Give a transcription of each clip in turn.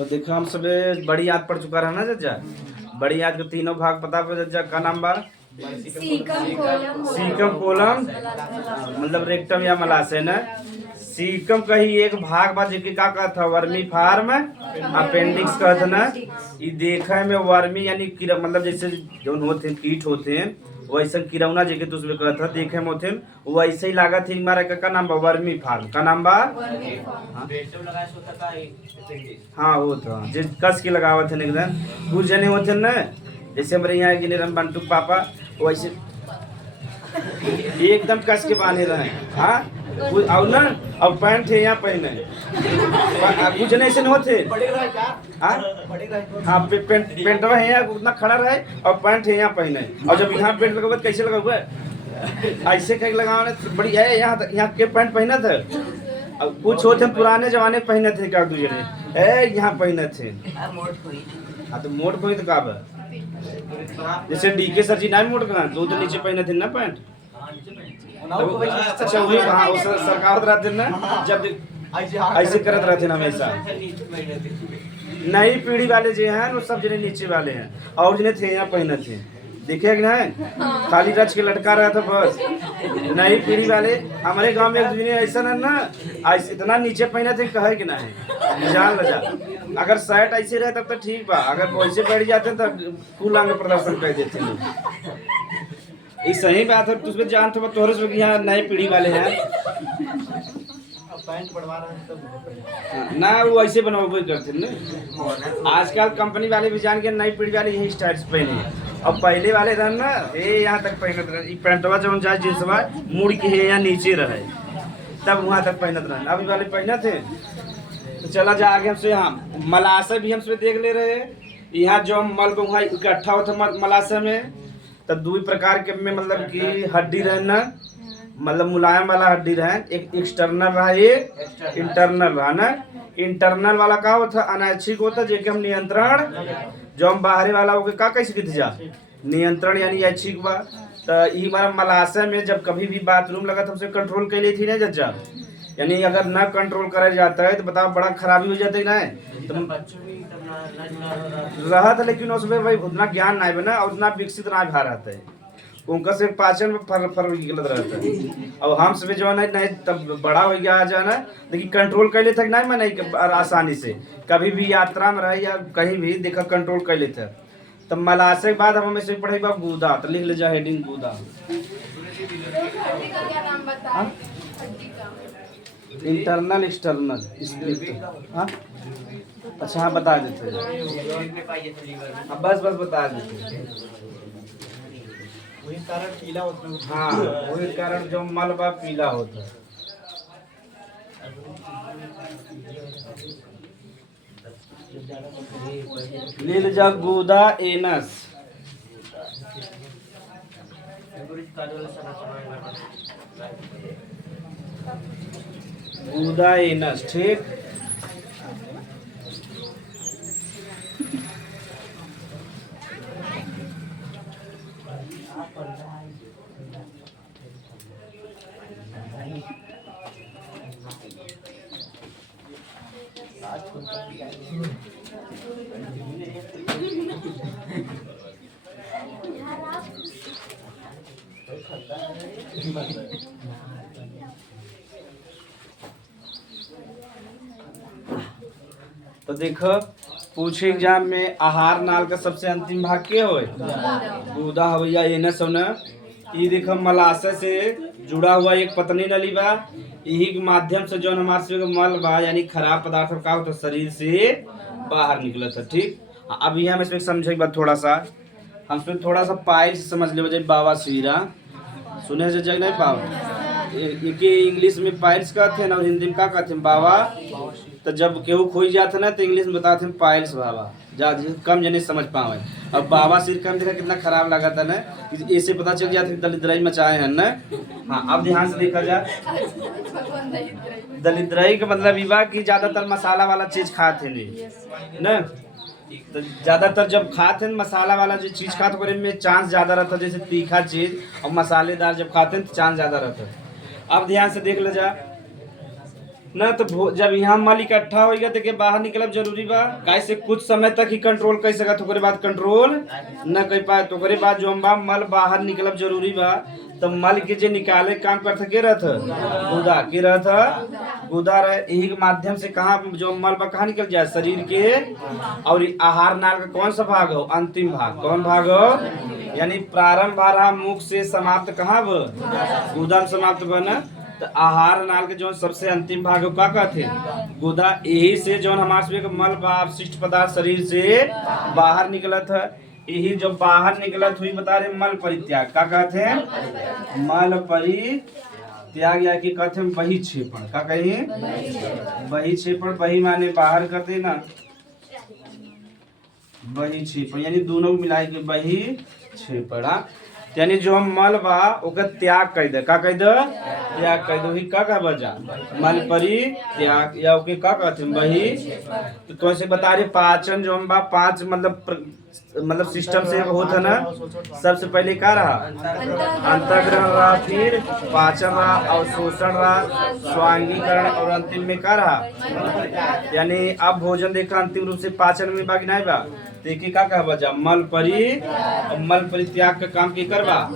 तो देखो हम सब बड़ी याद पड़ चुका है ना जज्जा। बड़ी याद के तीनों भाग पता पे जज्जा का नाम बा? सीकम कोलम मतलब रेक्टम या मलाशय न। सीकम का ही एक भाग बा जेके का कहत था वर्मी फार्म अपेंडिक्स कहत ना। ई देखे में वर्मी यानी कीड़ा मतलब जैसे जौन होते कीट होते हैं वैसा कीड़ौना जेके तो उसमें कहत था देखे में होते वैसे ही लागत है। हमारा का नाम बा वर्मी फार्म का नाम बा। हाँ वो तो जिस कस के लगावत है एकदम कुछ जने होते ना जैसे हमारे यहाँ गिने बंटू पापा वैसे एकदम कस के बांधे रहे। हाँ और ना अब पैंट है यहाँ पहने कुछ नहीं ऐसे होते। हाँ पेंटवा है यहाँ उतना खड़ा रहे और पैंट है यहाँ पहने और जब यहाँ पेंट लगा कैसे लगा हुआ ऐसे कहीं लगाने बड़ी है यहाँ यहाँ के पैंट पहने थे। अब कुछ होते पुराने जमाने पहने थे क्या दूसरे ने यहाँ पहने थे। हाँ तो मोट कोई तो का जैसे डीके सर जी ना मोट कहा तो नीचे पहने थे ना पैंट। अच्छा वही हाँ सरकार रहते ना जब ऐसे करत रहते ना हमेशा। नई पीढ़ी वाले जो हैं वो सब जने नीचे वाले हैं और जिन्हें थे यहाँ पहने थे देखे कि नहीं खाली रच के लटका रहा था बस। नई पीढ़ी वाले हमारे गांव में एक दूसरे ऐसा ना ऐसे इतना नीचे पहने थे कहे कि नहीं जान लजा। अगर शर्ट ऐसे रहे तब तो ठीक बा अगर वैसे बैठ जाते तो फुल अंग प्रदर्शन कर देते लोग। ये सही बात है तुझे जान तो तोहरे से यहाँ नई पीढ़ी वाले हैं पैंट बढ़वा रहे हैं ना वो ऐसे बनवा करते ना। आजकल कंपनी वाले भी जान के नई पीढ़ी वाले यही स्टाइल पहने और पहले वाले रहे ना ये यहाँ तक पहनत रहे पैंटवा जब जाए जींसवा मुड़ के यहाँ नीचे रहे तब वहाँ तक पहनत रहे। अभी वाले पहने थे तो चला जा आगे हमसे। यहाँ मलाशय भी हमसे देख ले रहे यहाँ जो मल वहाँ इकट्ठा होता मलाशय में तो दो प्रकार के में मतलब कि हड्डी रहना मतलब मुलायम वाला हड्डी रहे एक एक्सटर्नल रहा एक इंटरनल रहा ना। इंटरनल वाला का होता अनैच्छिक होता जेके हम नियंत्रण जो हम बाहरी वाला होके का कैसे कित जा नियंत्रण यानी ऐच्छिक बा। तो ये हमारा मलाशय में जब कभी भी बाथरूम लगा तो हमसे कंट्रोल कर ली थी ना जज्जा यानी अगर ना कंट्रोल करा जाता है तो बताओ बड़ा खराबी हो जाती है ना तो रहा था। लेकिन उसमें भाई उतना ज्ञान नहीं बना और उतना विकसित ना भा रहता है उनका से पाचन में फर्क गलत रहता है। अब हम सब जो है नहीं तब बड़ा हो गया जाना लेकिन कंट्रोल कर लेते नहीं मैं नहीं आसानी से कभी भी यात्रा में रहे या कहीं भी देखा कंट्रोल कर लेते तब मलाशय के बाद हम से पढ़े गूदा तो लिख ले जा हेडिंग गूदा इंटरनल एक्सटर्नल स्प्लिट। हाँ अच्छा हाँ बता देते हाँ बस बता देते वही कारण पीला होता है। हाँ वही कारण जो मलबा पीला होता है। लील जा गूदा एनस गूदा एनस ठीक। तो देखो पूछे एग्जाम में आहार नाल का सबसे अंतिम भाग के हो गूदा हवैया एनस होना। ये देखो मलाशय से जुड़ा हुआ एक पतली नली बा यही के माध्यम से जो हमारे से मल बा यानी खराब पदार्थ का होता शरीर से बाहर निकला था ठीक। अब यहाँ हम इसमें समझे बात थोड़ा सा हम थोड़ा सा पाइल से समझ ले बाबा सीरा सुने से जग नहीं पाओ कि इंग्लिश में पाइल्स कहते हैं और हिंदी में क्या कहते हैं बाबा। तो जब केहू खोई जाते ना तो इंग्लिश में बताते हैं पाइल्स बाबा जा कम जने समझ पावे। अब बाबा सिर कम देखा कितना खराब लगा था ना ऐसे पता चल जाता है दलिद्राई मचाए हैं ना। हाँ अब ध्यान से देखा जाए दलिद्राई का मतलब ये कि ज्यादातर मसाला वाला चीज खाते नहीं ना। तो ज्यादातर जब खाते हैं मसाला वाला जो चीज खाते करे में चांस ज्यादा रहता है जैसे तीखा चीज और मसालेदार जब खाते हैं तो चांस ज्यादा रहता है। अब ध्यान से देख ले जा ना तो जब यहाँ मल इकट्ठा होगा तो के बाहर निकलब जरूरी बा, कैसे कुछ समय तक ही कंट्रोल कर सकत, ओकरे बाद कंट्रोल न कर पाए, तो ओकरे बाद जो बा मल बाहर निकलब जरूरी बा। तो मल के जे निकाले काम करता के रहत गुदा के रहत गुदा रहे, यही के माध्यम से कहाँ जो मल बा कहाँ निकल जाए शरीर के। और आहार नाल का कौन सा भाग हो, अंतिम भाग, कौन भाग हो, यानी प्रारंभ भाग रहा मुख से समाप्त कहाँ गुदा समाप्त बना। तो आहार नाल के जो सबसे अंतिम भाग का कहते गुदा, यही से जो हमारे मल अपशिष्ट पदार्थ शरीर से बाहर निकलत है, यही जो बाहर निकलत हुई बता रहे मल परित्याग का कहते हैं, मल परित्याग या कि कहते हैं बही क्षेपण का कहिए, बही क्षेपण, बही माने बाहर करते ना, बही क्षेपण यानी दोनों मिला के बही क्षेपण, यानी जो हम मल बा ओकर त्याग कर दे, का कह दे, त्याग कर दो, का बजा मल परी त्याग या ओके का कहते हैं बही। तो ऐसे बता रहे पाचन जो हम बा पांच मतलब सिस्टम से होता है ना, सबसे पहले क्या रहा अंतःग्रहण रहा, फिर पाचन रहा, और शोषण रहा, स्वांगीकरण, और अंतिम में क्या रहा, यानी अब भोजन देखा अंतिम रूप से पाचन में बाकी नहीं बा, देखिए क्या कहा बजा मल परी, और मल परित्याग का काम की करबा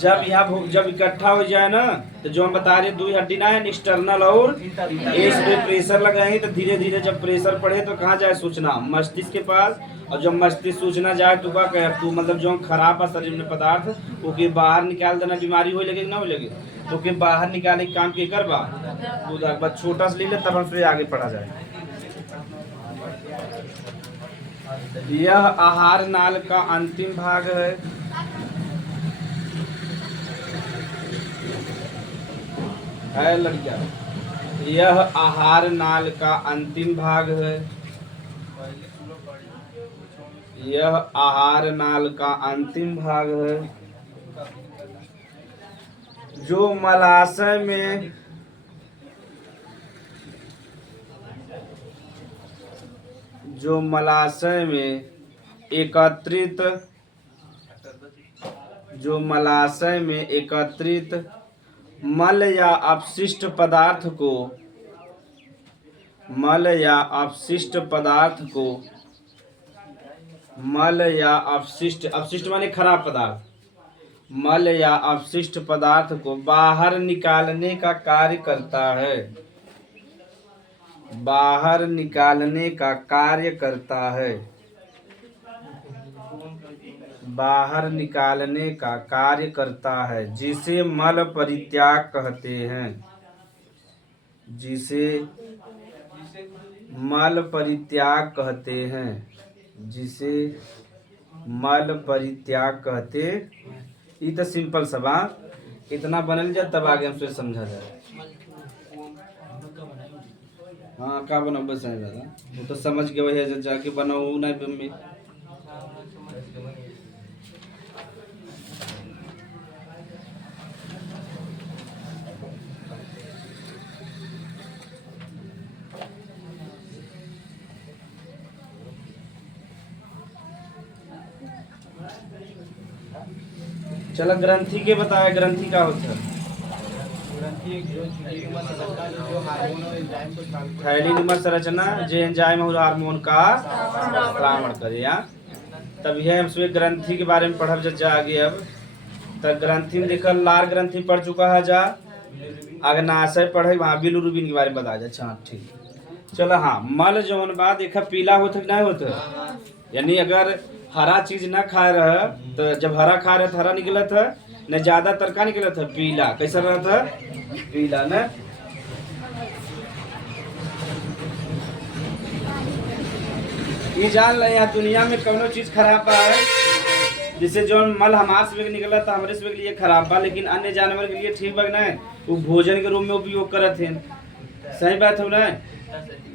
जब यहाँ जब इकट्ठा हो जाए ना, तो जो हम बता रहे दो हड्डी ना है एक्सटर्नल और इस पे प्रेशर लगाए, तो धीरे धीरे जब प्रेशर पड़े तो कहाँ जाए सूचना मस्तिष्क के पास, और जब मस्तिष्क सूचना जाए तो क्या कहे तू मतलब जो खराब है शरीर में पदार्थ ओके बाहर निकाल देना, बीमारी हो लगे ना हो लगे तो के बाहर निकालने के काम के करबा छोटा से ले ले तब हम आगे पढ़ा जाए। यह आहार नाल का अंतिम भाग है लड़किया, यह आहार नाल का अंतिम भाग है, यह आहार नाल का अंतिम भाग है, जो मलाशय में एकत्रित मल या अपशिष्ट पदार्थ अपशिष्ट माने खराब पदार्थ, मल या अपशिष्ट पदार्थ को बाहर निकालने का कार्य करता है, बाहर निकालने का कार्य करता है, बाहर निकालने का कार्य करता है, जिसे मल परित्याग कहते हैं, जिसे मल परित्याग कहते हैं, जिसे मल परित्याग कहते। ये तो सिंपल सभा इतना बनल जाए तब आगे हमसे समझा जाए। हाँ का बनाओ बस है दादा, वो तो समझ के वही जाके बनाओ ना मम्मी। चलो ग्रंथि के बताया, ग्रंथि का होता है थैलीनुमा संरचना जो एंजाइम और हार्मोन का श्रावण करे, तब यह हम ग्रंथि के बारे में पढ़ब जा आगे। अब तब ग्रंथि में देखल लार ग्रंथि पढ़ चुका है, जा अग्नाशय पढ़े वहाँ बिलुरुबिन के बारे में बता जा। अच्छा ठीक, चलो हाँ मल जौन बा देखा पीला होता कि नहीं होता, यानी अगर हरा चीज ना खा रहा तो जब हरा खा रहा था हरा निकला था न, ज्यादातर का निकला था पीला, कैसा रहा था पीला ना। ये जान ले यहाँ दुनिया में कौनो चीज खराब है, जिससे जो मल हमारे से निकला था हमारे से लिए खराब बा, लेकिन अन्य जानवर के लिए ठीक बा ना, वो भोजन के रूप में उपयोग करते हैं। सही बात हो ना,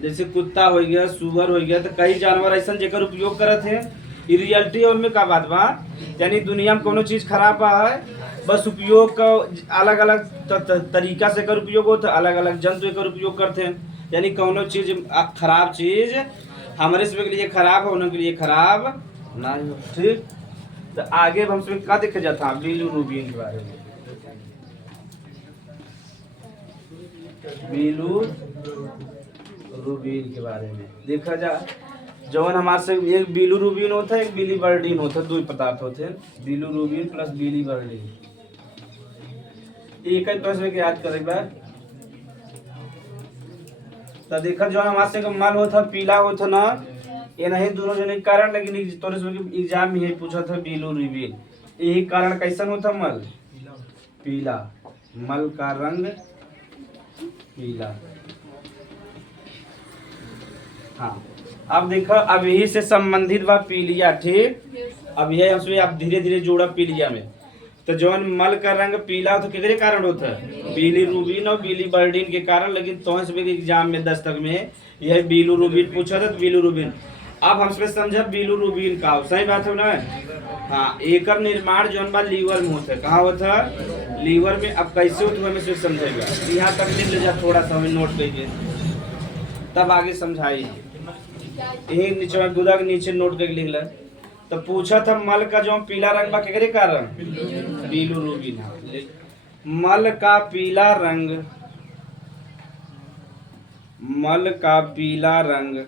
जैसे कुत्ता हो गया, सुअर हो गया, तो कई जानवर ऐसा जेकर उपयोग करते हैं। ये रियलिटी और में का बात बा, यानी दुनिया में कोनो चीज खराब है, बस उपयोग का अलग अलग तरीका से कर उपयोग होता है, अलग अलग जंतु कर उपयोग करते हैं। यानी कोनो चीज खराब चीज हमारे से के लिए खराब है, उनके लिए खराब नहीं हो। ठीक, तो आगे हम सब क्या देखे जाता है बिलुरुबिन के बारे में। बीलू रूबीन के बारे में देखा जा। जौन हमारे से एक बीलू रूबीन होता है, एक बिली बर्डीन होता है, दो पदार्थ होते हैं, बीलू रूबीन प्लस बिली बर्डीन। एक ही प्रश्न के याद करें बार तो देखा जो हमारे से मल होता पीला होता ना, ये नहीं दोनों जने कारण, लेकिन तोरे से एग्जाम में यही पूछा था बीलू रूबीन। यही कारण कैसन होता मल पीला, मल का रंग पीला। हाँ अब देखो, अब यही से संबंधित बा पीलिया, ठीक। अब यह हमसे आप धीरे धीरे जोड़ा पीलिया में। तो जौन मल का रंग पीला तो किसके कारण होता है, बीली रूबीन और बीली बर्डीन के कारण। लेकिन तो एग्जाम में 10 तक में यह बीलू रूबीन पूछा था, तो बीलू रूबीन। अब हमसे समझा बीलू रूबीन का सही बात है ना। हाँ एक निर्माण जौन बा लीवर में होता है, कहाँ होता है लीवर में। अब कैसे होता है समझेगा, यहाँ तक लिख ले जा थोड़ा सा हमें नोट करके, तब आगे समझाइए। यही नीचे गुदा के नीचे नोट करके लिख ले। तो पूछा था मल का जो पीला रंग बा केकरे कारण, बीलू रूबीन। मल का पीला रंग, मल का पीला रंग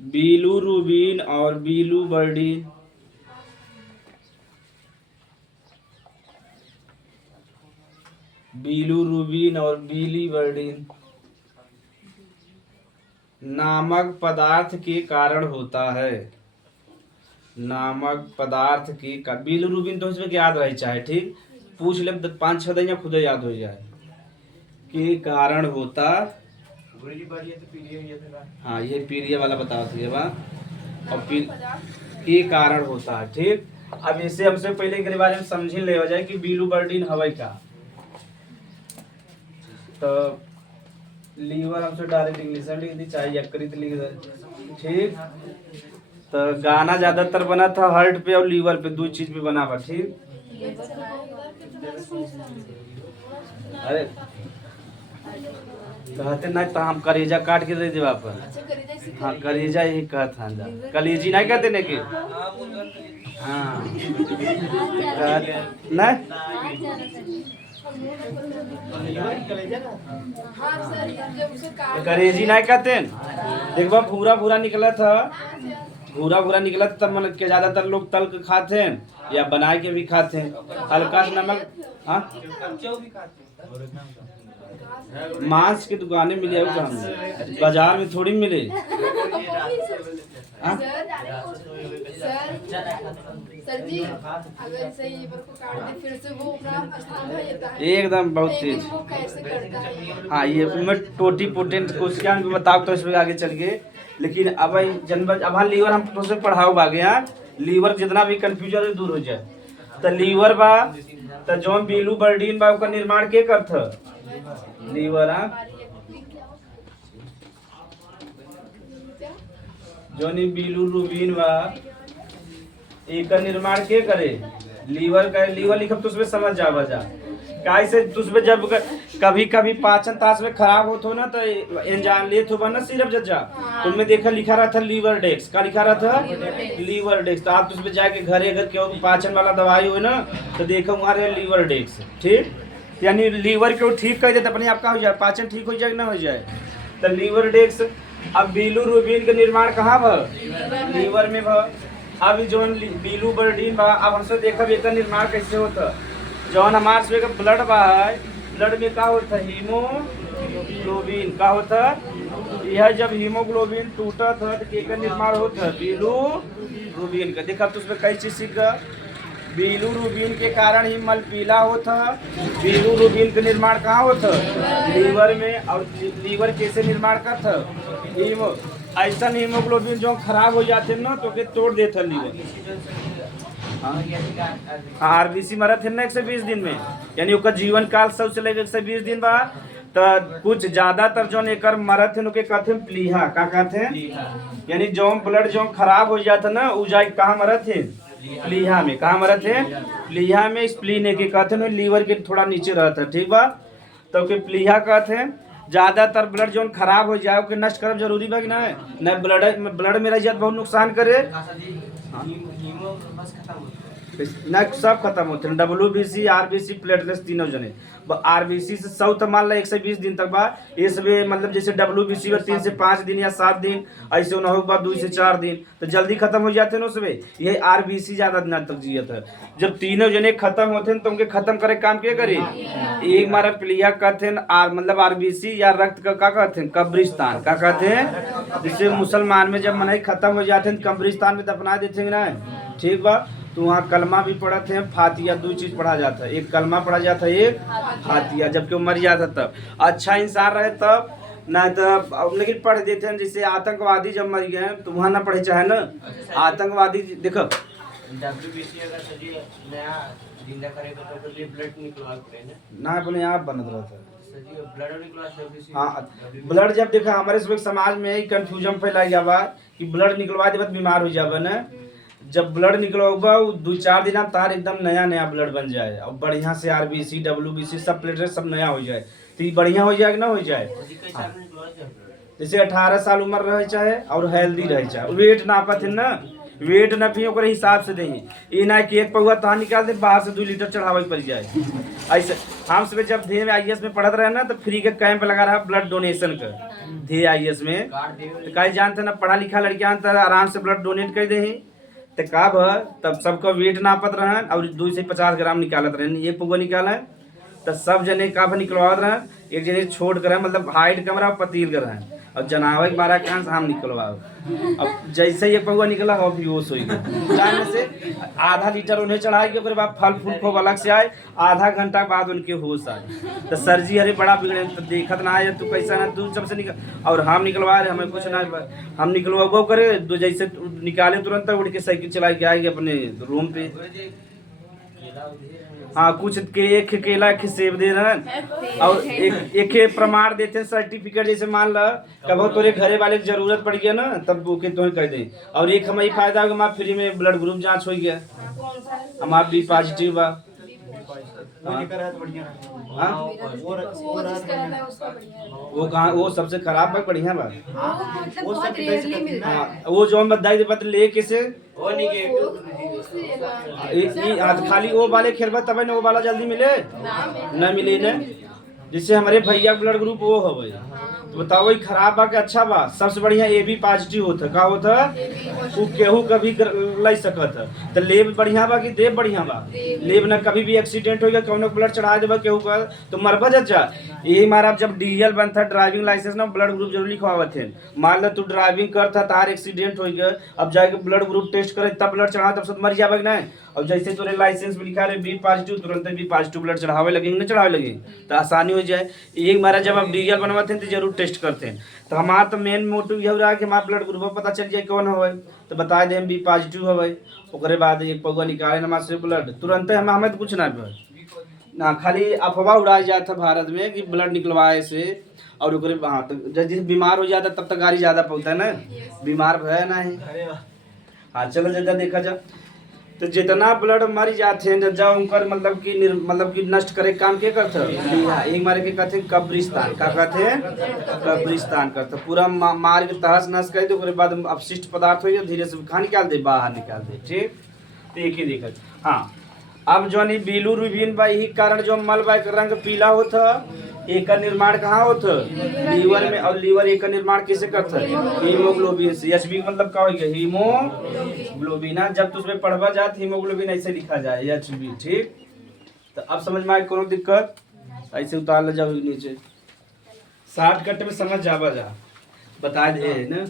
बीलू रूबीन और बीलू बर्डीन, बीलू रूबीन और बीली बर्डीन नामक पदार्थ के कारण होता है। नामक पदार्थ के बीलू रूबीन तो इसमें याद रही चाहे, ठीक पूछ ले 5-6 दिन या खुद याद हो जाए के कारण होता। हाँ ये पीलिया वाला बताओ थे और के कारण होता है, ठीक। अब इससे हमसे पहले के बारे में समझ ले हो जाए कि बीलू बर्डीन हवाई का। तो लीवर हमसे डायरेक्ट इंग्लिश में लिख दी, चाहे यकृत लिख दे, ठीक। तो गाना ज्यादातर बना था हार्ट पे और लीवर पे, दो चीज पे बना हुआ, ठीक। अरे कहते नहीं तो हम कलेजा काट के दे दे पर। हाँ कलेजा यही कहता है, कलेजी नहीं कहते ने के। हाँ कलेजी नहीं कहते। देखो भूरा भूरा निकला था, भूरा भूरा निकला था, तब मतलब के ज्यादातर लोग तल के खाते हैं या बना के भी खाते हैं, हल्का सा नमक। हाँ मांस की दुकानें मिले है, बाजार में थोड़ी मिले। सर जी अगर सही पर को काट दे फिर से वो अपना स्थान भर जाता है एकदम बहुत तेज। वो कैसे करता है। हाँ ये मैं टोटी पोटेंट कोशिका में बताओ तो इसमें आगे चल के। लेकिन अब जनबज अब हाँ लीवर हम तो से पढ़ाओ बागे, यहाँ लीवर जितना भी कंफ्यूजन दूर हो जाए। तो लीवर बा तो जो बीलू बर्डीन बा का निर्माण के करत लीवर। हाँ जो बीलू रूबीन बा एक निर्माण के करे लीवर का। लीवर लिखब तो उसमें समझ जा बजा कैसे उसमें जब कभी कभी पाचन तास में खराब होता हो ना तो एंजाइम लेत हो ना सिरप जज्जा, तुमने देखा लिखा रहा था लीवर डेक्स। का लिखा रहा था लीवर डेक्स। तो आप उसमें जाके घरे अगर क्यों पाचन वाला दवाई हो ना तो देखो वहाँ लीवर डेक्स, ठीक। यानी लीवर को ठीक कर देते अपने आप का हो जाए, पाचन ठीक हो जाए ना हो जाए तो लीवर डेक्स। अब बीलू रूबीन का निर्माण कहाँ भा लीवर में भा। अब जो बीलू बर्डीन बा अब हमसे देखा इसका निर्माण कैसे होता। जौन हमारे से ब्लड बा है, ब्लड में का होता है हीमोग्लोबिन का होता। यह जब हीमोग्लोबिन टूटा था तो क्या निर्माण होता है बीलू रूबीन का। देखा तो उसमें कई चीज सीखा। बीलू रूबीन के कारण ही मल पीला होता। बीलू रूबीन का निर्माण कहाँ होता लीवर में। और लीवर कैसे निर्माण करता हीमो ऐसा हीमोग्लोबिन जो खराब हो जाते ना तो के तोड़ देता लीवर। हाँ आरबीसी मरा थे ना 120 दिन में, यानी उसका जीवन काल 100 से लेकर 120 दिन बाद। तो कुछ ज्यादातर जो एकर मरत है उनके कहते हैं प्लीहा। का कहते हैं यानी जो ब्लड जो खराब हो जाता ना उ जाए कहाँ मरत है प्लीहा में। कहाँ मरत है प्लीहा में। स्प्लीन के कहते हैं लीवर के थोड़ा नीचे रहता है, ठीक बा। तो के प्लीहा कहते हैं। ज्यादातर ब्लड जो खराब हो जाए उसके नष्ट करब जरूरी बा कि ना ब्लड में रह जाए बहुत नुकसान करे ना, सब खत्म होते हैं। WBC RBC प्लेटलेट्स तीनों जने आरबीसी से 100 तक मान ला 120 दिन तक बा। इसमें मतलब जैसे WBC में 3 से 5 दिन या 7 दिन ऐसे होना होगा, 2 से 4 दिन तो जल्दी खत्म हो जाते हैं ना उसमें। ये आरबीसी ज्यादा दिन तक जियत है। जब तीनों जने खत्म होते हैं तो उनके खत्म करे काम के करे एक मारा प्लिया कहते हैं मतलब आरबीसी या रक्त का कहते हैं कब्रिस्तान का कहते हैं। जिससे मुसलमान में जब मनाई खत्म हो जाते हैं कब्रिस्तान में दफना देते हैं ना, ठीक बा। तो वहाँ कलमा भी पढ़ते हैं, फातिया, 2 चीज पढ़ा जाता है, एक कलमा पढ़ा जाता है, एक फातिया, जबकि वो मर जाता तब अच्छा इंसान रहे तब ना तो। लेकिन पढ़ देते हैं जैसे आतंकवादी जब मर गए तो वहाँ ना पढ़े चाहे ना आतंकवादी। देखो WBC अगर सजी नया जिंदा करेगा तो फिर ब्लड निकलवा पड़ेगा ना, अपने आप बनत रहता है सजी ब्लड निकलवा WBC। हाँ ब्लड जब देखा हमारे सब समाज में ही कंफ्यूजन फैला जावा कि ब्लड निकलवा दे बीमार हो जावा ना। जब ब्लड निकलवा 2-4 दिन तार एकदम नया नया ब्लड बन जाए और बढ़िया से आरबीसी WBC सब प्लेटलेट सब नया हो जाए तो ये बढ़िया हो जाए कि ना हो जाए। जैसे 18 साल उम्र रहे चाहे और हेल्दी रहे चाहे, वेट नापत है ना, वेट न भी ओकरे हिसाब से देही। ये ना कि एक पौवा तहाँ निकाल दे बाहर से 2 लीटर चढ़ावे पड़ जाए। ऐसे हम सब जब धे में IAS में पढ़त रहे ना तो फ्री के कैंप लगा रहा ब्लड डोनेशन का धे IAS में। तो कहीं जानते ना पढ़ा लिखा लड़कियां तो आराम से ब्लड डोनेट कर दे तो का तब सबका वेट नापत रहन और 2 से 50 ग्राम निकालत रहन, एक पौवा निकाला तो सब जने का निकलवात रहन। एक जने छोड़ कर मतलब हाइट कमरा पतील कर रहन और जनावे के मारा कान से हम निकलवाओ। अब जैसे ये पौवा निकला हो बेहोश हो गया जाने से आधा लीटर उन्हें चढ़ाए के ओकरे बाद फल फूल खूब अलग से आए, आधा घंटा बाद उनके होश आए। तो सर जी अरे बड़ा बिगड़े तो देखत ना आए तू कैसा ना तू सबसे निकल और हम निकलवा रहे हमें कुछ ना हम निकलवा करे तो जैसे निकाले तुरंत उड़ के साइकिल चला के आएंगे अपने रूम पे। हाँ कुछ के एक केला के सेब दे रहे हैं और एक प्रमाण देते हैं सर्टिफिकेट। जैसे मान लो कब तोरे घरे वाले की जरूरत पड़ गया ना तब वो के तो कर दे। और एक हमारी फायदा होगा हमारा फ्री में ब्लड ग्रुप जांच हो गया, हमारा B पॉजिटिव बा। वो कहाँ वो सबसे खराब बा बढ़िया बा। वो जो बताई पत्र ले कैसे वो नहीं के खाली वो वाले खेलबा तब ना वो वाला जल्दी मिले न मिले न। जिससे हमारे भैया ब्लड ग्रुप वो हो भाई तो बताओ वही खराब बा कि अच्छा बा। सबसे बढ़िया AB पॉजिटिव होता का होता वो केहू कभी ले सकत है। तो लेब बढ़िया बा कि देव बढ़िया बा। लेब न कभी भी एक्सीडेंट हो गया कौनो ब्लड चढ़ा देबा केहू का तो मरबा जा। यही मारा जब DL बनता ड्राइविंग लाइसेंस ना ब्लड ग्रुप जरूर लिखवावत है। मान लो तू ड्राइविंग करता तार एक्सीडेंट हो गया अब जाके ब्लड ग्रुप टेस्ट करे तब ब्लड चढ़ा तब सब मर जाबे कि नहीं। और जैसे तोरे लाइसेंस में लिखा रहे B पॉजिटिव तुरंत B पॉजिटिव ब्लड चढ़ावे लगे न चढ़ावे लगे तो आसानी हो जाए। एक मारा जब आप DL बनवाते हैं तो जरूर टेस्ट करते हैं। तो हमारा तो मेन मोटिव यह रहा कि हमारा ब्लड ग्रुप पता चल जाए कौन हो तो बता दें B पॉजिटिव हो ओकरे बाद एक पौवा निकाले हमारे से ब्लड तुरंत हमें तो कुछ ना खाली अफवाह उड़ाया जाता भारत में कि ब्लड निकलवाए से और ओकरे हाँ तो जब बीमार हो जाता तब तक गाड़ी ज्यादा पहुंचता है ना बीमार भय ना है। हाँ चलो ज्यादा देखा जा तो जितना ब्लड मर जाते हैं जब उनकर मतलब कि नष्ट करे काम के करते एक मारे के कहते हैं कब्रिस्तान का कहते हैं कब्रिस्तान करते पूरा मार के तहस नहस कर दे ओकरे बाद अपशिष्ट पदार्थ हो धीरे से खा निकाल दे बाहर निकाल दे। ठीक तो एक ही देखा हाँ। अब जो बिलूर विभिन्न बा यही कारण जो मलबा का रंग पीला होता एक का निर्माण कहाँ होता लीवर में और लीवर एक का निर्माण कैसे करता है हीमोग्लोबिन से। HB मतलब क्या हो गया हीमोग्लोबिन। जब तुझमें पढ़वा जात हीमोग्लोबिन ऐसे लिखा जाए HB। ठीक तो अब समझ में आए कोनो दिक्कत ऐसे उतार ले जाओ नीचे 60 कट में समझ जावा जा बता दे ना।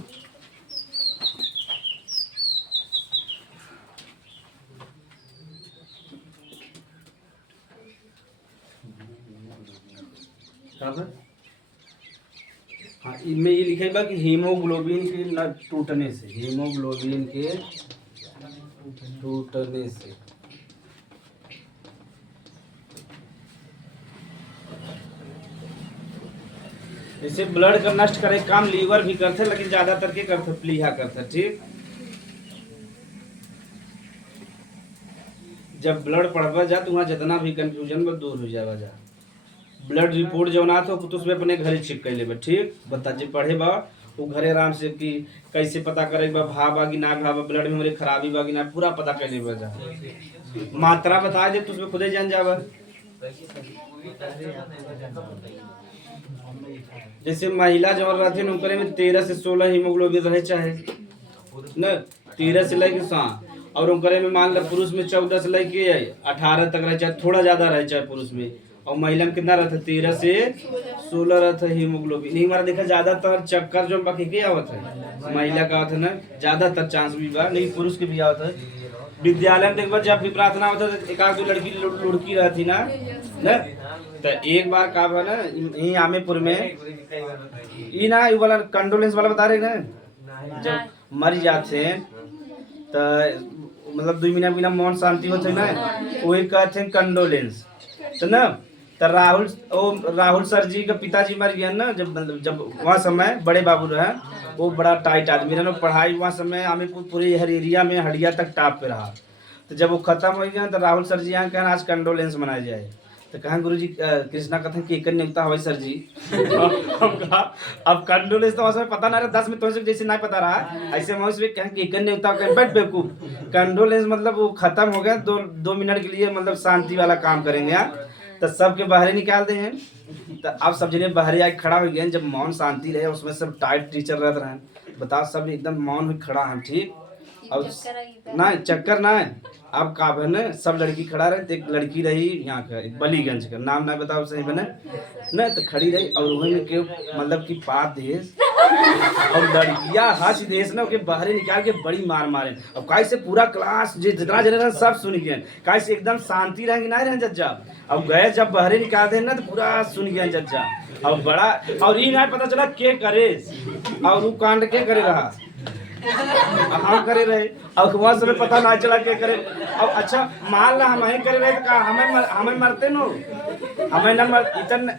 हाँ इनमें ये लिखेगा कि हीमोग्लोबिन के न टूटने से हीमोग्लोबिन के टूटने से जैसे ब्लड का नष्ट करे काम लीवर भी करते लेकिन ज्यादातर के करते प्लीहा करते। ठीक जब ब्लड पढ़वा जा तो वहाँ जितना भी कंफ्यूजन में दूर हो जाएगा जा। ब्लड रिपोर्ट जो ना तो उसमें अपने घरे चेक कर लेबा। ठीक बता जे पढ़े बा वो घरे आराम से कि कैसे पता करे बा भाव बा कि ना भाव ब्लड में हमारे खराबी बा कि ना पूरा पता कर लेबा जा। मात्रा बता दे तो उसमें खुदे जान जावा जैसे महिला जब रहती है ओकरे में 13 से 16 हीमोग्लोबिन रहे चाहे न, 13 से लेके 100, और ओकरे में मान लो पुरुष में 14 से लेके 18 तक रहे चाहे, थोड़ा ज्यादा रहे चाहे पुरुष में, और महिला में कितना रहता है 13 से 16 रहता है हीमोग्लोबिन। नहीं हमारा देखा ज्यादातर चक्कर जो बाकी के आवत है महिला का होता है ना, ज्यादातर चांस भी बा, लेकिन पुरुष के भी आवत है। विद्यालय में देखो जब भी प्रार्थना होता है एक आध दो लड़की लुड़की रहती ना, तो एक बार का बा ना यही आमेपुर में ई ना ये वाला कंडोलेंस वाला बता रहे ना, जब मर जाते हैं तो मतलब 2 महीना बिना मौन शांति होते ना, वही कहते हैं कंडोलेंस। तो ना तो राहुल सर जी का पिताजी मर गया ना, जब वहाँ समय बड़े बाबू रहे, वो बड़ा टाइट आदमी रहा, पढ़ाई वहाँ समय आमेपुर पूरे हर एरिया में हड़िया तक टॉप पे रहा। तो जब वो खत्म हो गया तो राहुल सर जी यहाँ कहना आज कंडोलेंस मनाया जाए, तो कहा गुरु जी कृष्णा कथन केकर नियुक्ता हवाई सर जी। हम कहा अब कंडोलेंस तो उसमें पता ना रहा, 10 में तो जैसे नहीं पता रहा ऐसे हम उसमें कहें केकर नियुक्ता बैठ बेवकूफ। कंडोलेंस मतलब वो खत्म हो गया, 2 मिनट के लिए मतलब शांति वाला काम करेंगे यहाँ, तो सबके बाहर निकाल दे हैं। तो अब सब जने बाहर आके खड़ा हो गए, जब मौन शांति रहे उसमें सब टाइट टीचर रहते रहे, बताओ सब एकदम मौन हो खड़ा है ठीक। अब ना चक्कर ना है, अब का बने सब लड़की खड़ा रहे, तो एक लड़की रही यहाँ का बलीगंज का, नाम ना बताओ सही बने न, तो खड़ी रही और वही में क्यों मतलब कि पाप देश और लड़कियां हंस देश ना के बाहर निकाल के बड़ी मार मारे। अब कैसे पूरा क्लास जितना जने सब सुन गए, कैसे एकदम शांति रहेंगे नहीं रहे जज्जा। अब गए जब बाहर निकाल दे ना तो पूरा सुन गया जज्जा, अब बड़ा और ये नहीं पता चला के करे और वो कांड के करे रहा, हम करे रहे और वहाँ समय पता ना चला के करे। अब अच्छा मान ला हम करे रहे तो हमें मरते नो, हमें न मर,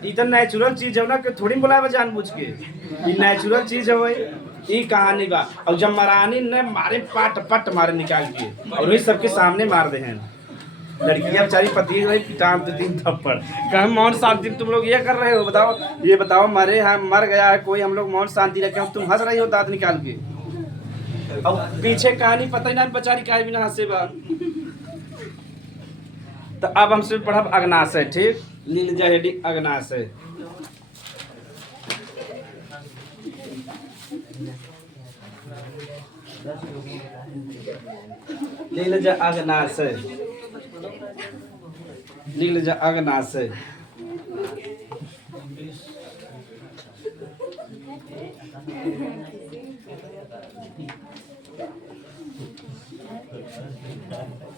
इतन नेचुरल चीज है ना कि थोड़ी बुलाए जानबूझ के, ये नेचुरल चीज है वही ये कहानी बा। और जब मरानी ने मारे पाट पट मारे निकाल के और वही सबके सामने मार दे हैं, लड़कियां बेचारी पति रही पिटाम तो 3 थप्पड़। कहा मौन शांति तुम लोग ये कर रहे हो, बताओ ये बताओ मरे हैं मर गया है कोई, हम लोग मौन शांति रखे, तुम हंस रही हो दांत निकाल के। अब पीछे कहानी पता ही ना बेचारी काहे बिना हंसे बा। तो अब हमसे पढ़ब अग्नाशय ठीक, लील हेडी अग्नाशय। लील अग्नाशय, लील अग्नाशय।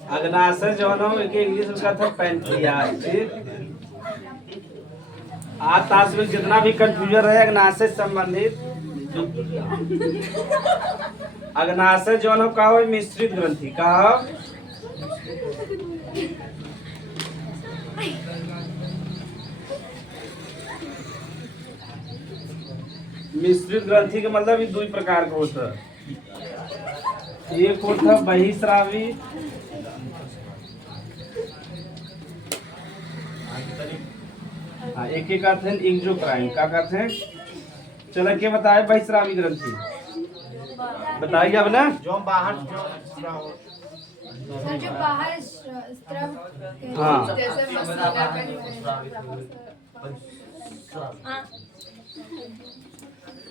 अग्नाशय जो है एक इंग्लिश में था पैंक्रियाज। आज ताश में जितना भी कंफ्यूजन है अग्नाशय संबंधित, अग्नाशय जो है का हो मिश्रित ग्रंथि का हो, मिश्रित ग्रंथि का मतलब ये 2 प्रकार का होता है, एक होता बहिस्रावी हाँ, एक कहते हैं एक्सोक्राइन, क्या कहते हैं चलो के बताए बहिस्रावी ग्रंथि बताइए अब ना। जो बाहर सर जो बाहर स्त्रव हाँ। जैसे मसीला का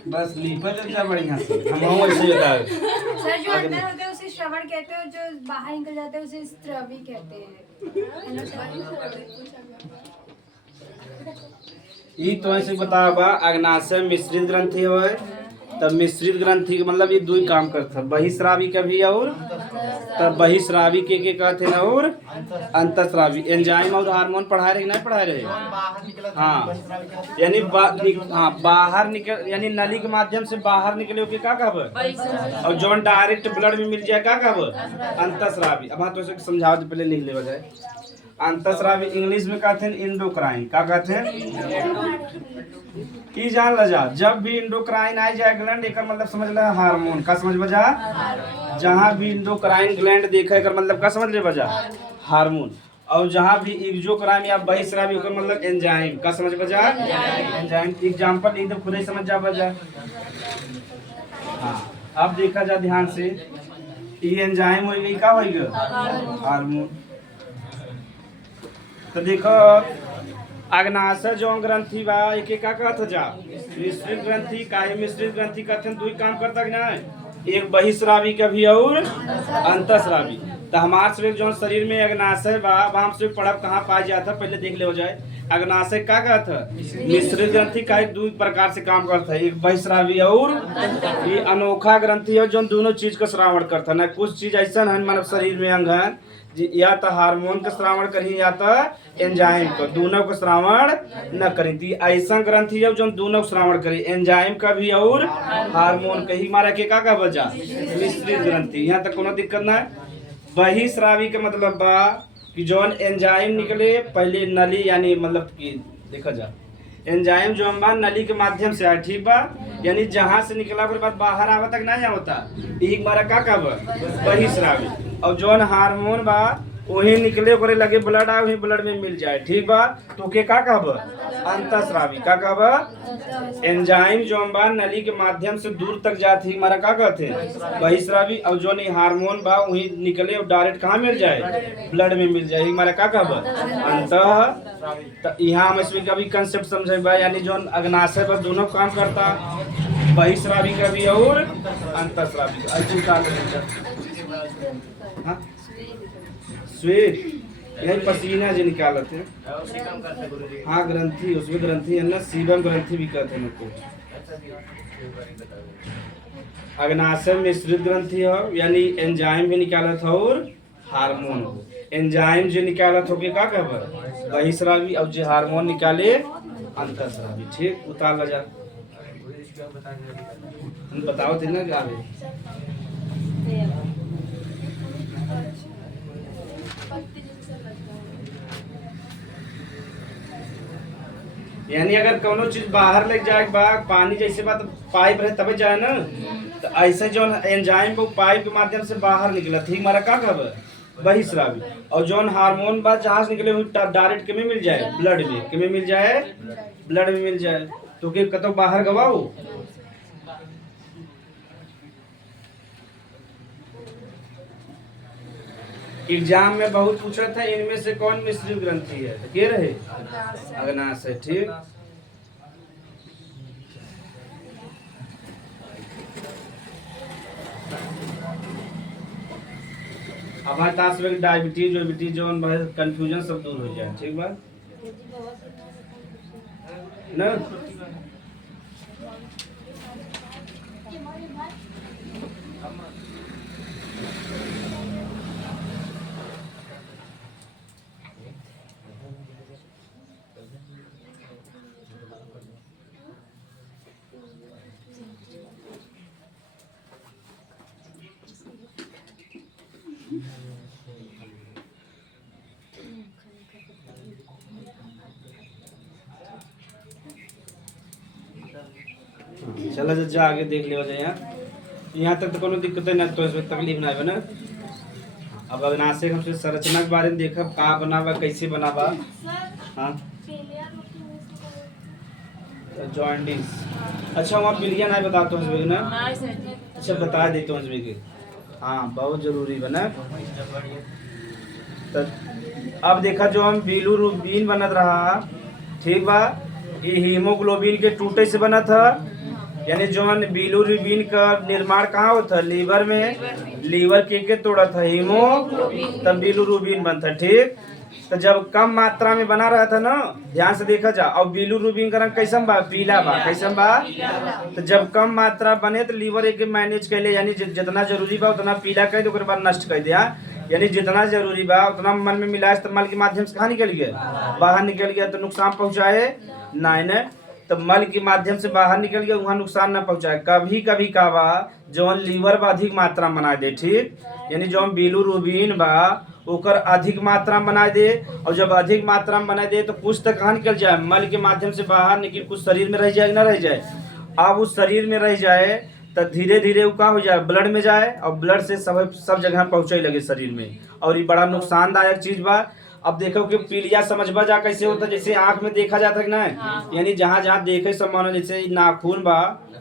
बस लिपट जा बढ़िया से हम वैसे बता रहे। सर जो अंदर होता है उसे श्रवण कहते हैं, जो बाहर निकल जाते हैं उसे स्त्रवी कहते हैं। ई तो ऐसे बतावा अग्नाशय मिश्रित ग्रंथि हो, तब मिश्रित ग्रंथि के मतलब ये 2 ही काम करता है, बहिस्रावी का भी और तब बहिस्रावी के कहते हैं और अंतस्रावी। एंजाइम और हार्मोन पढ़ाए रहे नहीं पढ़ाए रहे हाँ, यानी बाहर निकल यानी नली के माध्यम से बाहर निकले के क्या कहब, और जौन डायरेक्ट ब्लड में मिल जाए क्या कहब अंतस्रावी। अब हाँ तो समझाओ तो पहले लिख ले जाए। अंतस्रावी इंग्लिश में कहते हैं इंडोक्राइन, क्या कहते हैं की जान ल जा, जब भी इंडोक्राइन आ जाए ग्लैंड एक मतलब समझ ले हार्मोन का समझ बजा, जहाँ भी इंडोक्राइन ग्लैंड देखा एक मतलब का समझ ले बजा हार्मोन, और जहाँ भी एक्सोक्राइन या बहिस्रावी का मतलब एंजाइम का समझ बजा एंजाइम। एग्जांपल एकदम खुद ही समझ जा बजा। हाँ अब देखा जा ध्यान से, ये एंजाइम हो गई क्या होगा हार्मोन। तो देखो अग्नाशय जो ग्रंथि बा एके का कहत जा मिश्रित ग्रंथि। काहे मिश्रित ग्रंथि कहते हैं? दो ही काम करता ना, एक बहिस्रावी का भी और अंतःस्रावी। तो हमारे से जो शरीर में अग्नाशय बा हम से पढ़ब कहाँ पाया जाता, पहले देख ले हो जाए। अग्नाशय का कहता है? मिश्रित ग्रंथि का दो प्रकार से काम करता है, एक बहिस्रावी और ये अनोखा ग्रंथि है जो दोनों चीज का श्रावण करता है। ना कुछ चीज ऐसा है मानव शरीर में अंग है या तो हार्मोन का श्रावण करी या तो एंजाइम का, दोनों का श्रावण न करी। थी ऐसा ग्रंथि है जो दोनों श्रावण करी, एंजाइम का भी और हार्मोन का ही मारा के का बचा मिश्रित ग्रंथि। यहाँ तक कोनो दिक्कत ना है। बहिस्रावी का मतलब बा कि जौन एंजाइम निकले पहले नली यानी मतलब कि देखा जा एंजाइम जो बा नली के माध्यम से आए, ठीक बा, यानी जहां से निकला के बाद बाहर आवा तक नहीं होता, एक बार का बहिस्रावी। और जौन हार्मोन बा वही निकले करे लगे ब्लड आए वही ब्लड में मिल जाए, ठीक बा, तो के का कहब अंतःस्रावी। का कहब एंजाइम जो बा नली के माध्यम से दूर तक जाती हमारा का कहते बहिस्रावी। और जो नहीं हार्मोन बा वही निकले और डायरेक्ट कहाँ मिल जाए ब्लड में मिल जाए, हमारा का कहब अंतः। तो यहाँ हम इसमें कभी कंसेप्ट समझे बा, यानी जो अग्नाशय पर दोनों काम करता, बहिस्रावी का भी और अंतःस्रावी। हाँ स्वेट यही पसीना जो निकालते हैं। उसी काम करते हैं गुरुजी। हाँ ग्रंथि, उसमें ग्रंथि है ना, सीबम ग्रंथि भी कहते हैं उनको। अग्नाशय मिश्रित ग्रंथि हो यानी एंजाइम भी निकालत हो और हार्मोन हो। एंजाइम जो निकालत हो के का कहब बहिस्रावी, और जो हार्मोन निकाले अंतःस्रावी। ठीक उतार ला जा, हम बताओ थे ना आगे। यानी अगर कोनो चीज बाहर ले जाए बा पानी जैसे बात पाइप रहे तबे जाए ना, तो ऐसे जो एंजाइम को पाइप के माध्यम से बाहर निकला, ठीक हमारा का कहब बहिस्रावी। और जो हार्मोन बा जहां से निकले डायरेक्ट के में मिल जाए ब्लड में, के में मिल जाए ब्लड में मिल जाए, तो के कतो बाहर गवाओ। एग्जाम में बहुत पूछा था इनमें से कौन मिश्रित ग्रंथि है, तो के रहे अग्नाशय। ठीक हमारे पास में डायबिटीज वायबिटीज जो कंफ्यूजन सब दूर हो जाए, ठीक बा ना। चला जा आगे देख ले जाए। यहाँ तक तो कोनो दिक्कत है ना, तो इसमें तकलीफ ना है ना। अब अग्नाशय हमसे संरचना के बारे में देखब कहाँ बनावा कैसे बनावा। हाँ जॉइंटिस, अच्छा वहाँ पिलिया नहीं बताता हूँ इसमें ना, अच्छा बता देता हूँ इसमें के। हाँ बहुत जरूरी बना। तो अब देखा जो हम बिलिरुबिन बनत रहा, ठीक बा, ये हीमोग्लोबिन के टूटे से बना था। यानी जो बिलिरुबिन का निर्माण कहाँ होता है लीवर में, लीवर के तोड़ा था हीमोग्लोबिन, तब बिलिरुबिन बनता। ठीक, तो जब कम मात्रा में बना रहा था ना, ध्यान से देखा जा। और बिलिरुबिन का रंग कैसन बा पीला बा, कैसन बा। तो जब कम मात्रा बने तो लीवर एक मैनेज कर ले, यानी जितना जरूरी बा उतना पीला कर दे, उसके बाद नष्ट कर दिया। यानी जितना जरूरी बा उतना मल में मिलाए तो मल के माध्यम से कहाँ निकल गया, बाहर निकल गया, तो नुकसान पहुंचाए नहीं। तो मल के माध्यम से बाहर निकल गया वहाँ नुकसान ना पहुंचाए। कभी कभी का बा जो लीवर बा अधिक मात्रा में बना दे, ठीक, यानी जो बिलिरुबिन बा ओकर अधिक मात्रा में बना दे। और जब अधिक मात्रा में बना दे तो कुछ तक कहाँ निकल जाए मल के माध्यम से बाहर निकल, कुछ शरीर में रह जाए ना रह जाए। अब उस शरीर में रह जाए तो धीरे धीरे वो का हो जाए ब्लड में जाए, और ब्लड से सब जगह पहुँचे लगे शरीर में, और ये बड़ा नुकसानदायक चीज़ बा। अब देखो कि पीलिया समझबा जा कैसे होता है, जैसे आंख में देखा जाता है ना, यानी जहाँ जहाँ देखे सब मानो, जैसे ई नाखून बा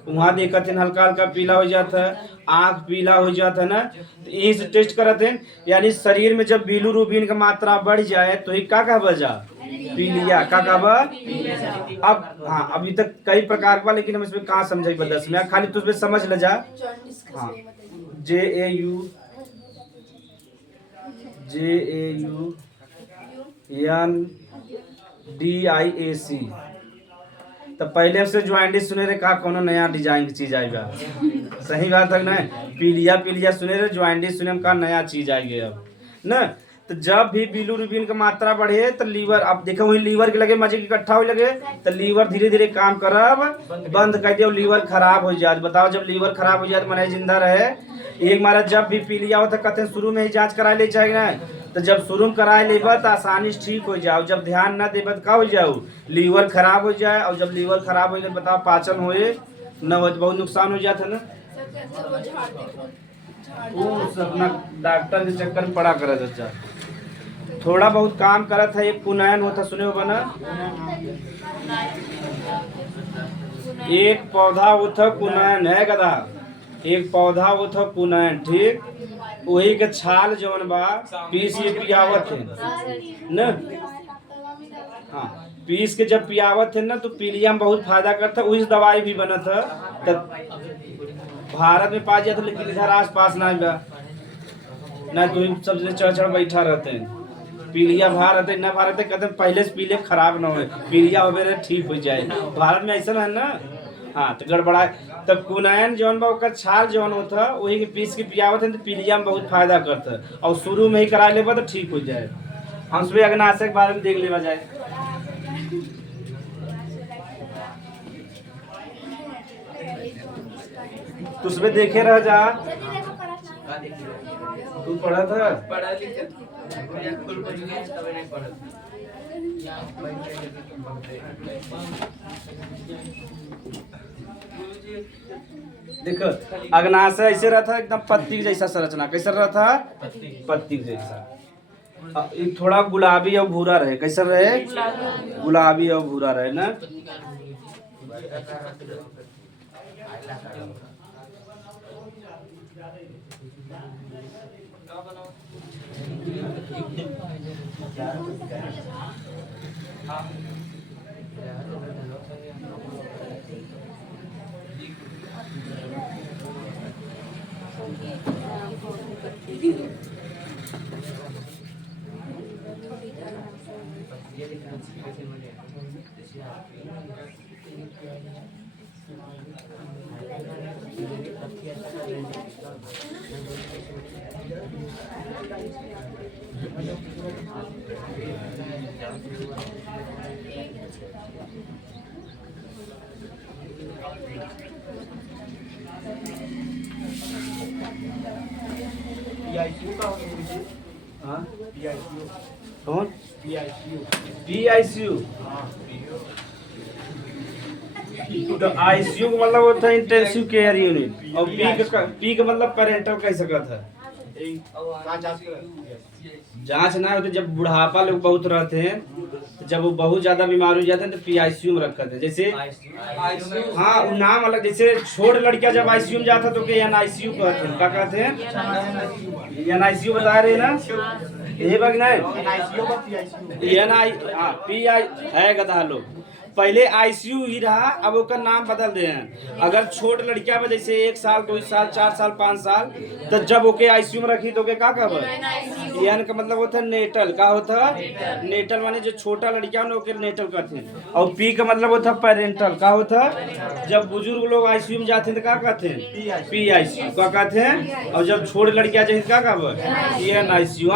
वहाँ देखत है हल्का हल्का पीला हो जाता है, आंख पीला हो जाता है ना, तो यही से टेस्ट करत है। यानी शरीर में जब बिलीरुबिन का मात्रा बढ़ जाए तो ही का कहबा जा पीलिया, का कहबा। अब हाँ, अभी तक कई प्रकार का, लेकिन हम इसमें कहाँ समझे 10 में, खाली तुझ में समझ ले जा। हाँ, JAU JAUNDIAC। तो पहले से ज्वाइंटिस सुने रहे, कहा कोनो नया डिजाइन की चीज आई बा। सही बात है ना, पीलिया पीलिया सुने रहे, ज्वाइंटिस सुने में कहा नया चीज आई गई अब ना। तो जब भी बिलीरुबिन का मात्रा बढ़े तो लीवर, अब देखो वही लीवर के लगे मजे इकट्ठा हो लगे, तो लीवर धीरे धीरे काम करब बंद कर दियो, लीवर खराब हो जाए। बताओ जब लीवर खराब हो जाए मने जिंदा रहे। एक मारा जब भी पीलिया हो तो कहते हैं शुरू में ही जांच करा ले चाहिए ना, तो जब शुरू में कराए लेबा तो आसानी से ठीक हो जाओ, जब ध्यान ना देबा तो का हो जाओ लीवर खराब हो जाए। और जब लीवर खराब हो जाए बताओ पाचन होए न हो, बहुत नुकसान हो जाता है ना। वो सब ना डॉक्टर के चक्कर में पड़ा करत अच्छा, थोड़ा बहुत काम करत है। एक कुनैन होता सुने हो बना, एक पौधा होता कुनैन है गधा, एक पौधा होता कुनैन, ठीक, वही के छाल जवन बा पीस के पियावत है न। हाँ, पीस के जब पियावत है ना तो पीलिया में बहुत फायदा करता है, वही से दवाई भी बनत है। तब भारत में पा जाता, लेकिन इधर आस पास ना बा ना, तो सबसे चढ़ चढ़ बैठा रहते हैं। पीलिया भारत है ना, भारत है कहते हैं पहले से पीले खराब ना हो, पीलिया हो रहे ठीक हो जाए। भारत में ऐसा है ना। हाँ, तो गड़बड़ा तब कुनैन जौन बा ओकर छाल जौन होता वही के पीस के पियावत है तो पीलिया में बहुत फायदा करता है, और शुरू में ही करा लेबा तो ठीक हो जाए। हम सुबह अग्नाशय के बारे में देख लेवा जाए। तो उसमें देखे रह जा, तू पढ़ा था पढ़ा लिखा फुल पढ़ गया तब नहीं पढ़ा। देखो अग्नाशय ऐसे रहता एकदम पत्ती के जैसा संरचना, कैसा रहता पत्ती के जैसा। ये थोड़ा गुलाबी और भूरा रहे, कैसा रहे गुलाबी और भूरा रहे ना। हाँ कौन PICU। तो ICU का मतलब होता है इंटेंसिव केयर यूनिट, और P का मतलब पेरेंटल कह सकता है। जांच ना होते जब बुढ़ापा लोग बहुत रहते हैं, जब वो बहुत ज्यादा बीमार हो जाते हैं तो PICU में रखते हैं। जैसे हाँ वो नाम अलग, जैसे छोट लड़कियां जब ICU में जाता तो NICU कहते हैं। क्या कहते हैं NICU बता रहे हैं ना, ये बग नहीं PI है गधा लोग। पहले ICU ही रहा, अब उसका नाम बदल दे हैं। अगर छोट लड़किया में जैसे 1 साल 2 साल 4 साल 5 साल, तो जब ओके ICU में रखी तो क्या कहब एन का मतलब होता है नेटल। का होता है नेटल, माने जो छोटा लड़किया ना ओके नेटल कहते हैं। और P का मतलब होता है पेरेंटल। का होता है जब बुजुर्ग लोग ICU में जाते हैं तो क्या कहते हैं PICU क्या कहते हैं। और जब छोट लड़किया जाते क्या कहब NICU।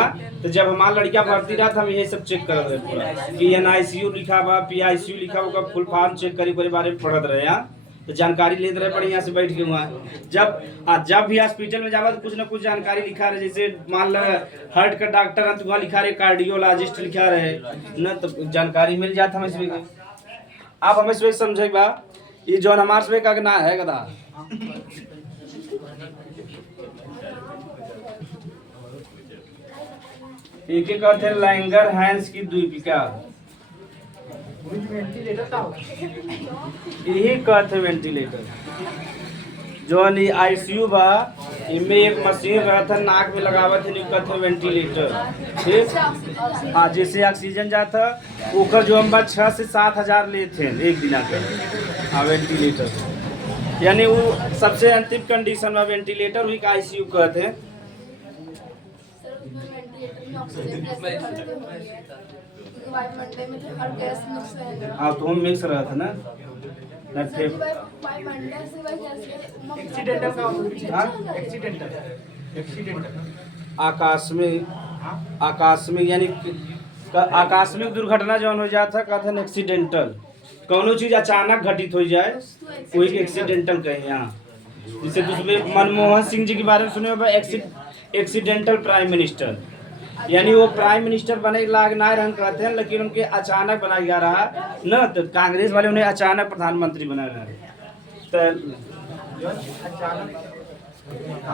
तो जब हमारा लड़किया भर्ती रहा था हम यही सब चेक कर रहे पूरा कि NICU लिखा बा PICU लिखा होगा, फुल फॉर्म चेक करी के बारे में पढ़त रहे यहाँ, तो जानकारी लेते रहे पड़े यहाँ से बैठ के वहाँ। जब भी हॉस्पिटल में जावा तो कुछ ना कुछ जानकारी लिखा रहे, जैसे मान लो हार्ट का डॉक्टर है तो वहाँ लिखा रहे कार्डियोलॉजिस्ट लिखा रहे न, तो जानकारी मिल जाता हमें सुबह। आप हमें सुबह समझे बा ये जौन हमारे सुबह का ना है गधा। एक एक कहते हैं लैंगर हैंस की द्वीपिका, यही कहते वेंटिलेटर। जो आईसीयू बा इनमें एक मशीन रहता नाक में लगावत है कहते वेंटिलेटर, ठीक। हाँ, जैसे ऑक्सीजन जाता ओकर जो हम 6 से 7 हजार लेते हैं एक दिन का। हाँ, वेंटिलेटर यानी वो सबसे अंतिम कंडीशन में वेंटिलेटर हुई आईसीयू कहते हैं। हाँ, तो हम मिक्स रहा था ना आकस्मिक यानी आकस्मिक दुर्घटना जौन हो जाता कहते हैं एक्सीडेंटल। कौनो चीज अचानक घटित हो जाए कोई के एक्सीडेंटल कहे। यहाँ जैसे दूसरे मनमोहन सिंह जी के बारे में सुने हो, एक्सीडेंटल प्राइम मिनिस्टर, यानी वो प्राइम मिनिस्टर बने लाग ना रहन कहते हैं, लेकिन उनके अचानक बनाया गया रहा न, तो कांग्रेस वाले उन्हें अचानक प्रधानमंत्री बना रहे। तो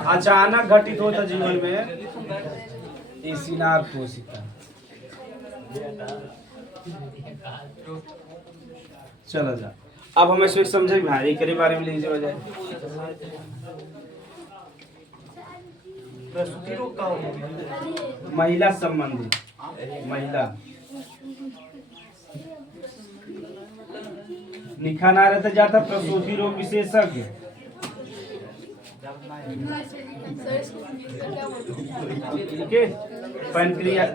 अचानक घटित होता जीवन में एसिनार कोशिका। चलो जा, अब हमें इसमें समझे भाई के बारे में लीजिए जाए। प्रसूति रोग का होगा, महिला संबंधी, महिला लिखा ना रहता जाता प्रसूति रोग विशेषज्ञ। ठीक है, पैनक्रिया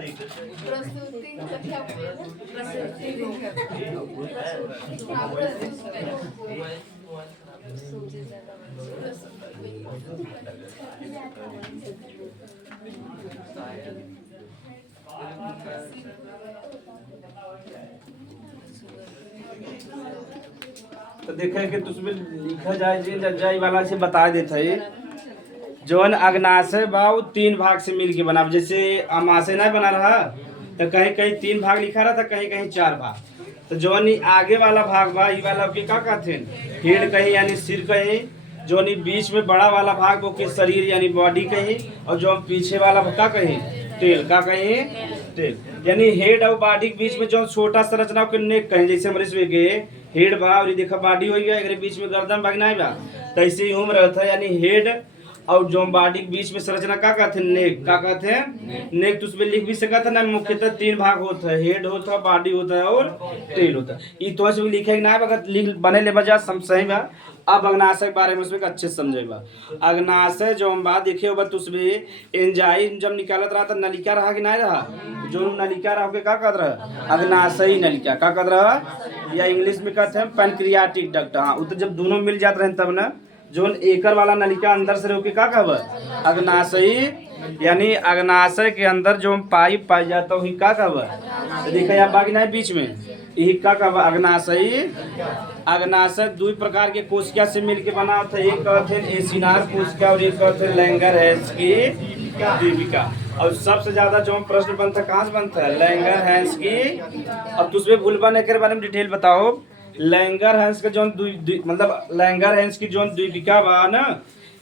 तो देखे कि तुझमें लिखा जाए जी जजाई वाला से बता देता है जौन अग्नाशय बा वो 3 भाग से मिल के बना। जैसे अमाशय ना बना रहा तो कहीं कहीं 3 भाग लिखा रहा था, कहीं कहीं 4 भाग। तो जौन आगे वाला भाग बा ये वाला के क्या कहते हैं हेड कहीं यानी सिर कहीं, जो बीच में बड़ा वाला भाग वो के शरीर यानी बॉडी कहीं, और जो पीछे वाला का कहीं टेल का कहीं टेल, यानी हेड और बॉडी के बीच में जो छोटा संरचना के नेक कहीं। जैसे हमारे के हेड बा और देखा बॉडी हो गया, एक बीच में गर्दन भागना बा, तो ऐसे ही उम्र रहता है। यानी हेड और जो बॉडी के बीच में संरचना का कहते हैं नेक, का कहते हैं नेक। तो उसमें लिख भी सकता था ना, मुख्यतः 3 भाग होता है, हेड होता है, बॉडी होता है और टेल होता है। ये तो ऐसे लिखे ना लिख बने ले बजा सही बा। अब अग्नाशय के बारे में उसमें अच्छे से समझेगा। अग्नाशय जो हम बात देखे हो उसमें एंजाइम जब निकालत रहा तो नलिका रहा कि नहीं रहा, जो नलिका रहा के का कहत रहा अग्नाशयी नलिका का कहत रहा, या इंग्लिश में कहते हैं पैनक्रियाटिक डक्ट। हाँ, तो जब दोनों मिल जाते रहे तब ना जो एकर वाला नलिका अंदर से रोके का कहब अग्नाशयी, यानी अग्नाशय के अंदर जो पाइप पाई जाता है वही का कहब। देखा या बाकी नहीं बीच में यही का कहब अग्नाशयी। अग्नाशय 2 प्रकार के कोशिका से मिलके बना था, एक कहते हैं एसिनार कोशिका और एक कहते हैं लैंगर हैंस की द्वीपिका। और सबसे ज्यादा जो प्रश्न बनता कहाँ से बनता है लैंगर हैंस की। अब तुझमें भूलबा नहीं के बारे में डिटेल बताओ। लैंगर हैंस का जो मतलब लैंगर हैंस की जो द्वीपिका बा ना,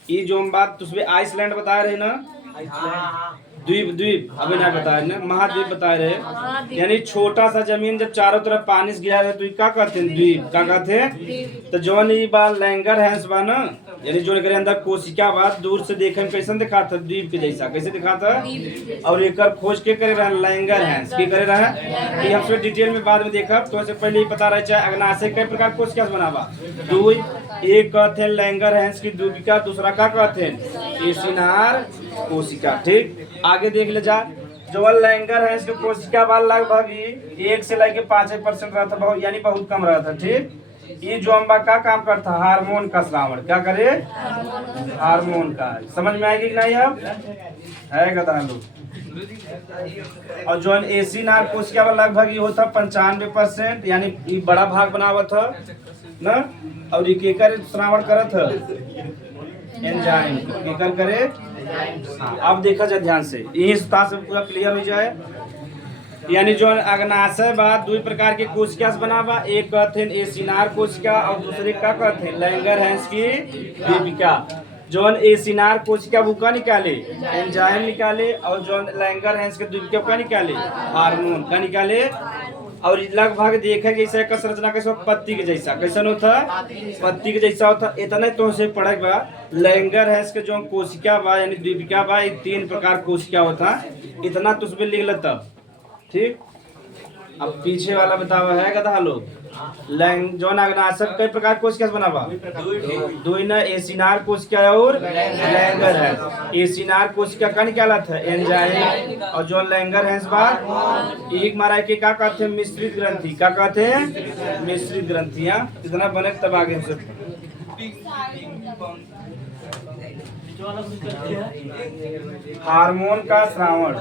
ये जो बात तुझमें आइसलैंड बता रहे ना, द्वीप अभी ना बताए ना, महाद्वीप बता रहे। यानी छोटा सा जमीन जब चारों तरफ पानी से घिरा है तो क्या कहते हैं द्वीप, क्या कहते हैं। तो जो ये बा लैंगर हैंस बा ना, यानी जो एकरे अंदर कोशिका बा दूर से देखे में कैसे दिखाता द्वीप के जैसा, कैसे दिखाता। और एकर खोज के करे रहा लैंगर हैंस के करे रहा, ये हमसे डिटेल में बाद में देखा। तो ऐसे पहले ही पता रहे चाहे अग्नाशय कई प्रकार कोशिका बनावा 2, एक कहते हैं लैंगर हैंस की द्वीपिका, दूसरा क्या कहते हैं एसिनार कोशिका। ठीक, आगे देख ले जा। जो लैंगर हैंस की कोशिका वाल लगभग 1 से लेके 5% रहा था, बहुत यानी बहुत कम रहा था। ठीक, ये जो अम्बा का काम करता हार्मोन का श्रावण, क्या करे हार्मोन का। समझ में आएगी कि नहीं अब है गधा लोग। और जो एसिनार कोशिका वाला लगभग ये होता 95%, यानी ये बड़ा भाग बनावा था ना। और ये केकर श्रावण करत एंजाइम केकर करे। हाँ, अब देखा जाए ध्यान से, यही सुता से पूरा क्लियर हो जाए। यानी जो अग्नाशय बा 2 प्रकार के कोशिका से बना बा, एक कहते हैं एसिनार कोशिका और दूसरे का कहते हैं लैंगर हैंस की द्वीपिका। जौन एसिनार कोशिका बुका निकाले, एंजाइम निकाले, और जौन लैंगरहैंस के द्वीप का निकाले, हार्मोन का निकाले। और लगभग देखे जैसे का संरचना कैसे पत्ती के जैसा कैसन होता, पत्ती के जैसा होता। इतने तो से पढ़े बा लैंगरहैंस के जो कोशिका बा यानी द्वीपिका बा, 3 प्रकार कोशिका होता। इतना तो उसमें लिख लेता, ठीक। अब पीछे वाला बतावा है गधा लोग जौन अग्नाशक कई प्रकार कोशिका से बना बा, दो न एसिनार कोशिका और लैंगरहैंस। एसिनार कोशिका का निकाला था एंजाइम, और जो लैंगरहैंस बा एक मारा के का कहते हैं मिश्रित ग्रंथि, का कहते हैं मिश्रित ग्रंथियां। इतना बने तब आगे से हार्मोन का श्रावण